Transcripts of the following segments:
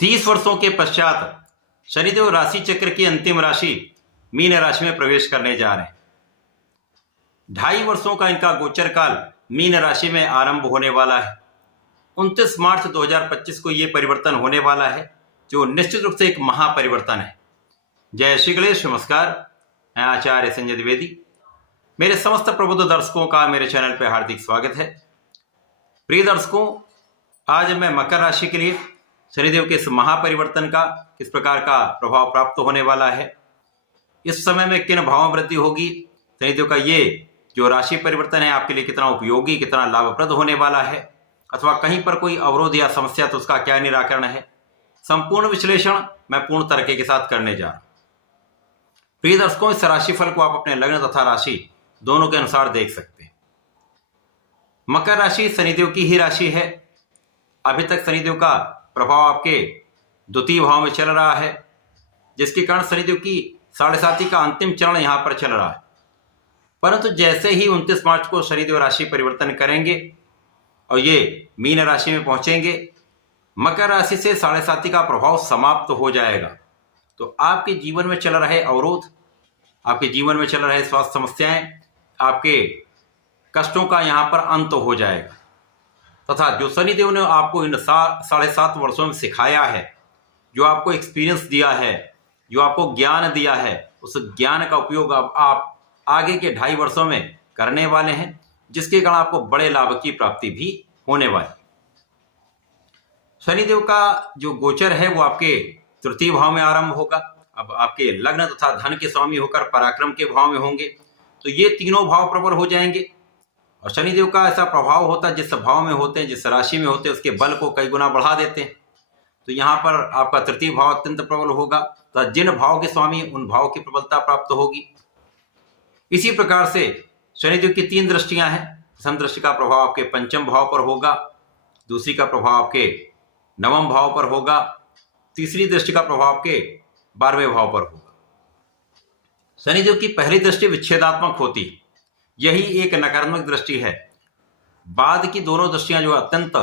30 वर्षों के पश्चात शनिदेव राशि चक्र की अंतिम राशि मीन राशि में प्रवेश करने जा रहे हैं। 2.5 वर्षों का इनका गोचर काल मीन राशि में आरंभ होने वाला है। 29 मार्च 2025 को ये परिवर्तन होने वाला है, जो निश्चित रूप से एक महापरिवर्तन है। जय श्री गणेश, नमस्कार। मैं आचार्य संजय द्विवेदी। मेरे समस्त प्रबुद्ध दर्शकों का मेरे चैनल पर हार्दिक स्वागत है। प्रिय दर्शकों, आज मैं मकर राशि के लिए शनिदेव के इस महापरिवर्तन का किस प्रकार का प्रभाव प्राप्त होने वाला है, इस समय में किन भावों में वृद्धि होगी, शनिदेव का ये जो राशि परिवर्तन है आपके लिए कितना उपयोगी, कितना लाभप्रद होने वाला है, अथवा कहीं पर कोई अवरोध या समस्या तो उसका क्या निराकरण है, संपूर्ण विश्लेषण मैं पूर्ण तरीके के साथ करने जा रहा हूं। प्रिय दर्शकों, इस राशिफल को आप अपने लग्न तथा राशि दोनों के अनुसार देख सकते हैं। मकर राशि शनिदेव की ही राशि है। अभी तक शनिदेव का प्रभाव आपके द्वितीय भाव में चल रहा है, जिसके कारण शनिदेव की 7.5 का अंतिम चरण यहां पर चल रहा है। परंतु जैसे ही 29 मार्च को शनिदेव राशि परिवर्तन करेंगे और ये मीन राशि में पहुंचेंगे, मकर राशि से 7.5 का प्रभाव समाप्त हो जाएगा। तो आपके जीवन में चल रहे अवरोध, आपके जीवन में चल रहे स्वास्थ्य समस्याएं, आपके कष्टों का यहां पर अंत हो जाएगा। तथा जो शनिदेव ने आपको इन 7.5 वर्षों में सिखाया है, जो आपको एक्सपीरियंस दिया है, जो आपको ज्ञान दिया है, उस ज्ञान का उपयोग अब आप आगे के 2.5 वर्षों में करने वाले हैं, जिसके कारण आपको बड़े लाभ की प्राप्ति भी होने वाली। शनिदेव का जो गोचर है वो आपके तृतीय भाव में आरंभ होगा। अब आपके लग्न तथा धन के स्वामी होकर पराक्रम के भाव में होंगे, तो ये तीनों भाव प्रबल हो जाएंगे। और शनिदेव का ऐसा प्रभाव होता है, जिस भाव में होते हैं, जिस राशि में होते हैं, उसके बल को कई गुना बढ़ा देते हैं। तो यहाँ पर आपका तृतीय भाव अत्यंत प्रबल होगा, तो जिन भाव के स्वामी उन भाव की प्रबलता प्राप्त होगी। इसी प्रकार से शनिदेव की 3 दृष्टियां हैं। प्रथम दृष्टि का प्रभाव आपके पंचम भाव पर होगा, दूसरी का प्रभाव आपके 9वें भाव पर होगा, तीसरी दृष्टि का प्रभाव आपके 12वें भाव पर होगा। शनिदेव की पहली दृष्टि विच्छेदात्मक होती है, यही एक नकारात्मक दृष्टि है। बाद की दोनों दृष्टियां जो अत्यंत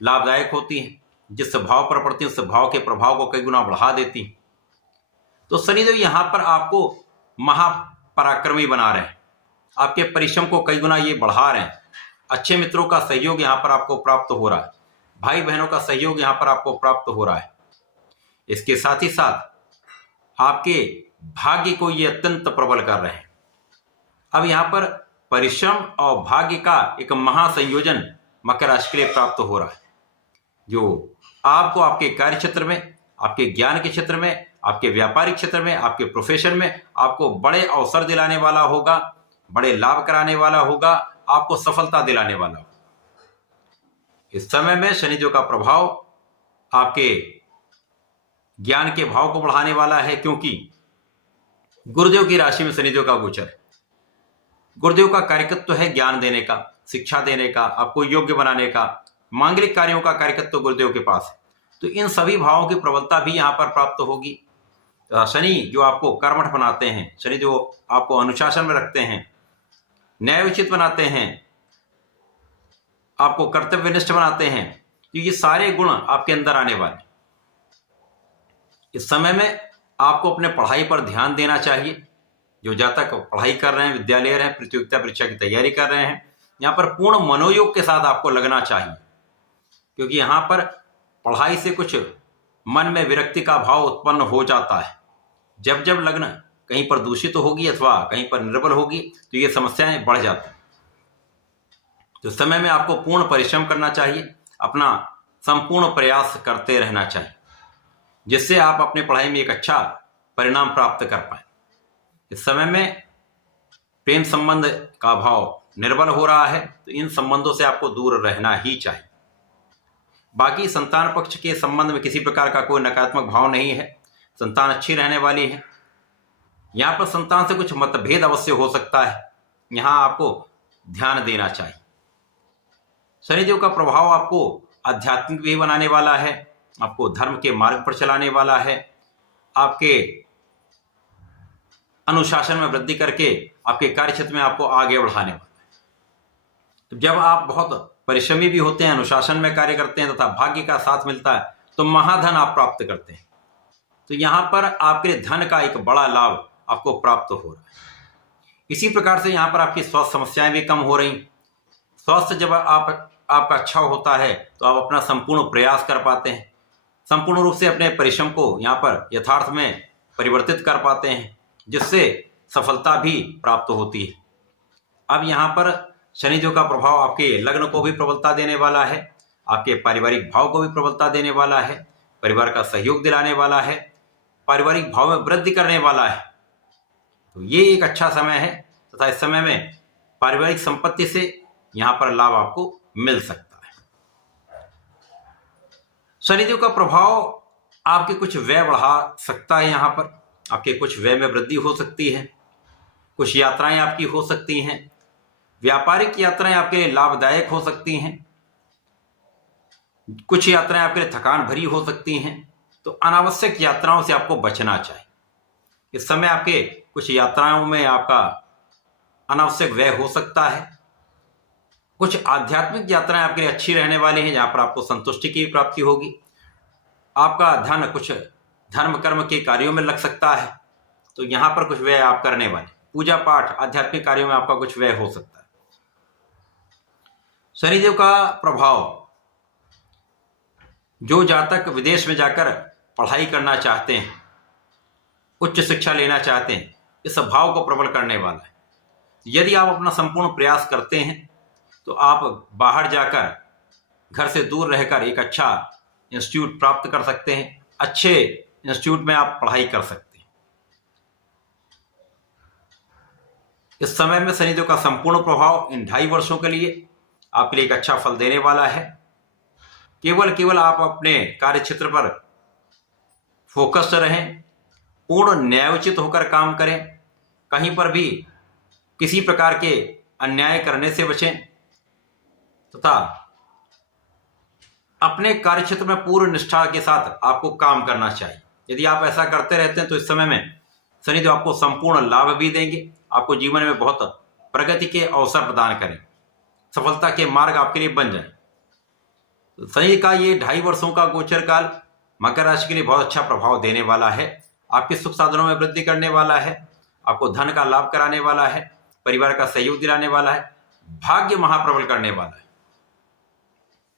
लाभदायक होती हैं, जिस भाव पर पड़ती हैं उस भाव के प्रभाव को कई गुना बढ़ा देती हैं। तो शनिदेव यहां पर आपको महापराक्रमी बना रहे हैं, आपके परिश्रम को कई गुना ये बढ़ा रहे हैं। अच्छे मित्रों का सहयोग यहां पर आपको प्राप्त हो रहा है, भाई बहनों का सहयोग यहां पर आपको प्राप्त हो रहा है। इसके साथ ही साथ आपके भाग्य को ये अत्यंत प्रबल कर रहे हैं। अब यहां पर परिश्रम और भाग्य का एक महासंयोजन मकर राशि के लिए प्राप्त हो रहा है, जो आपको आपके कार्य क्षेत्र में, आपके ज्ञान के क्षेत्र में, आपके व्यापारिक क्षेत्र में, आपके प्रोफेशन में आपको बड़े अवसर दिलाने वाला होगा, बड़े लाभ कराने वाला होगा, आपको सफलता दिलाने वाला होगा। इस समय में शनिदेव का प्रभाव आपके ज्ञान के भाव को बढ़ाने वाला है, क्योंकि गुरुदेव की राशि में शनिदेव का गोचर है। गुरुदेव का कार्यकत्व है ज्ञान देने का, शिक्षा देने का, आपको योग्य बनाने का, मांगलिक कार्यों का कार्यकत्व गुरुदेव के पास है। तो इन सभी भावों की प्रबलता भी यहां पर प्राप्त होगी। शनि जो आपको कर्मठ बनाते हैं, शनि जो आपको अनुशासन में रखते हैं, न्यायोचित बनाते हैं, आपको कर्तव्यनिष्ठ बनाते हैं, तो ये सारे गुण आपके अंदर आने वाले। इस समय में आपको अपने पढ़ाई पर ध्यान देना चाहिए। जो जातक पढ़ाई कर रहे हैं, विद्यालय रहे हैं, प्रतियोगिता परीक्षा की तैयारी कर रहे हैं, यहाँ पर पूर्ण मनोयोग के साथ आपको लगना चाहिए, क्योंकि यहाँ पर पढ़ाई से कुछ मन में विरक्ति का भाव उत्पन्न हो जाता है। जब जब लग्न कहीं पर दूषित होगी अथवा कहीं पर निर्बल होगी, तो ये समस्याएं बढ़ जाती हैं। तो समय में आपको पूर्ण परिश्रम करना चाहिए, अपना संपूर्ण प्रयास करते रहना चाहिए, जिससे आप अपने पढ़ाई में एक अच्छा परिणाम प्राप्त कर पाए। इस समय में प्रेम संबंध का भाव निर्बल हो रहा है, तो इन संबंधों से आपको दूर रहना ही चाहिए। बाकी संतान पक्ष के संबंध में किसी प्रकार का कोई नकारात्मक भाव नहीं है, संतान अच्छी रहने वाली है। यहाँ पर संतान से कुछ मतभेद अवश्य हो सकता है, यहाँ आपको ध्यान देना चाहिए। शनिदेव का प्रभाव आपको आध्यात्मिक भी बनाने वाला है, आपको धर्म के मार्ग पर चलाने वाला है, आपके अनुशासन में वृद्धि करके आपके कार्य क्षेत्र में आपको आगे बढ़ाने वाला है। तो जब आप बहुत परिश्रमी भी होते हैं, अनुशासन में कार्य करते हैं तथा भाग्य का साथ मिलता है, तो महाधन आप प्राप्त करते हैं। तो यहाँ पर आपके धन का एक बड़ा लाभ आपको प्राप्त हो रहा है। इसी प्रकार से यहाँ पर आपकी स्वास्थ्य समस्याएं भी कम हो रही। स्वास्थ्य जब आपका अच्छा होता है तो आप अपना संपूर्ण प्रयास कर पाते हैं, संपूर्ण रूप से अपने परिश्रम को यहाँ पर यथार्थ में परिवर्तित कर पाते हैं, जिससे सफलता भी प्राप्त होती है। अब यहाँ पर शनिदेव का प्रभाव आपके लग्न को भी प्रबलता देने वाला है, आपके पारिवारिक भाव को भी प्रबलता देने वाला है, परिवार का सहयोग दिलाने वाला है, पारिवारिक भाव में वृद्धि करने वाला है। तो ये एक अच्छा समय है तथा इस समय में पारिवारिक संपत्ति से यहाँ पर लाभ आपको मिल सकता है। शनिदेव का प्रभाव आपके कुछ व्यय बढ़ा सकता है। यहाँ पर आपके कुछ व्यय में वृद्धि हो सकती है, कुछ यात्राएं आपकी हो सकती हैं, व्यापारिक यात्राएं आपके लिए लाभदायक हो सकती हैं, कुछ यात्राएं आपके लिए थकान भरी हो सकती हैं। तो अनावश्यक यात्राओं से आपको बचना चाहिए। इस समय आपके कुछ यात्राओं में आपका अनावश्यक व्यय हो सकता है। कुछ आध्यात्मिक यात्राएं आपके लिए अच्छी रहने वाली हैं, जहां पर आपको संतुष्टि की प्राप्ति होगी। आपका धन कुछ धर्म कर्म के कार्यों में लग सकता है, तो यहां पर कुछ व्यय आप करने वाले, पूजा पाठ आध्यात्मिक कार्यों में आपका कुछ व्यय हो सकता है। शनिदेव का प्रभाव, जो जातक विदेश में जाकर पढ़ाई करना चाहते हैं, उच्च शिक्षा लेना चाहते हैं, इस भाव को प्रबल करने वाला है। यदि आप अपना संपूर्ण प्रयास करते हैं तो आप बाहर जाकर, घर से दूर रहकर एक अच्छा इंस्टीट्यूट प्राप्त कर सकते हैं, अच्छे इंस्टीट्यूट में आप पढ़ाई कर सकते हैं। इस समय में शनिदेव का संपूर्ण प्रभाव इन 2.5 वर्षों के लिए आपके लिए एक अच्छा फल देने वाला है। केवल आप अपने कार्य क्षेत्र पर फोकस्ड रहें, पूर्ण न्यायोचित होकर काम करें, कहीं पर भी किसी प्रकार के अन्याय करने से बचें तथा अपने कार्य क्षेत्र में पूर्ण निष्ठा के साथ आपको काम करना चाहिए। यदि आप ऐसा करते रहते हैं तो इस समय में शनिदेव आपको संपूर्ण लाभ भी देंगे, आपको जीवन में बहुत प्रगति के अवसर प्रदान करें, सफलता के मार्ग आपके लिए बन जाए। तो शनि का ये 2.5 वर्षों का गोचर काल मकर राशि के लिए बहुत अच्छा प्रभाव देने वाला है। आपके सुख साधनों में वृद्धि करने वाला है, आपको धन का लाभ कराने वाला है, परिवार का सहयोग दिलाने वाला है, भाग्य महाप्रबल करने वाला है।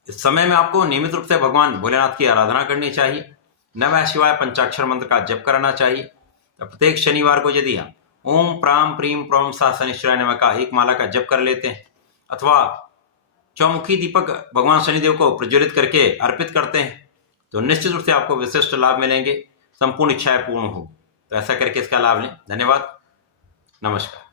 इस समय में आपको नियमित रूप से भगवान भोलेनाथ की आराधना करनी चाहिए, नमः शिवाय पंचाक्षर मंत्र का जप करना चाहिए। प्रत्येक शनिवार को यदि आप ओम प्राम प्रीम प्रोम सा शनिश्चराय नमः का एक माला का जप कर लेते हैं अथवा चौमुखी दीपक भगवान शनिदेव को प्रज्वलित करके अर्पित करते हैं तो निश्चित रूप से आपको विशिष्ट लाभ मिलेंगे, संपूर्ण इच्छाएं पूर्ण होगी। तो ऐसा करके इसका लाभ लें। धन्यवाद, नमस्कार।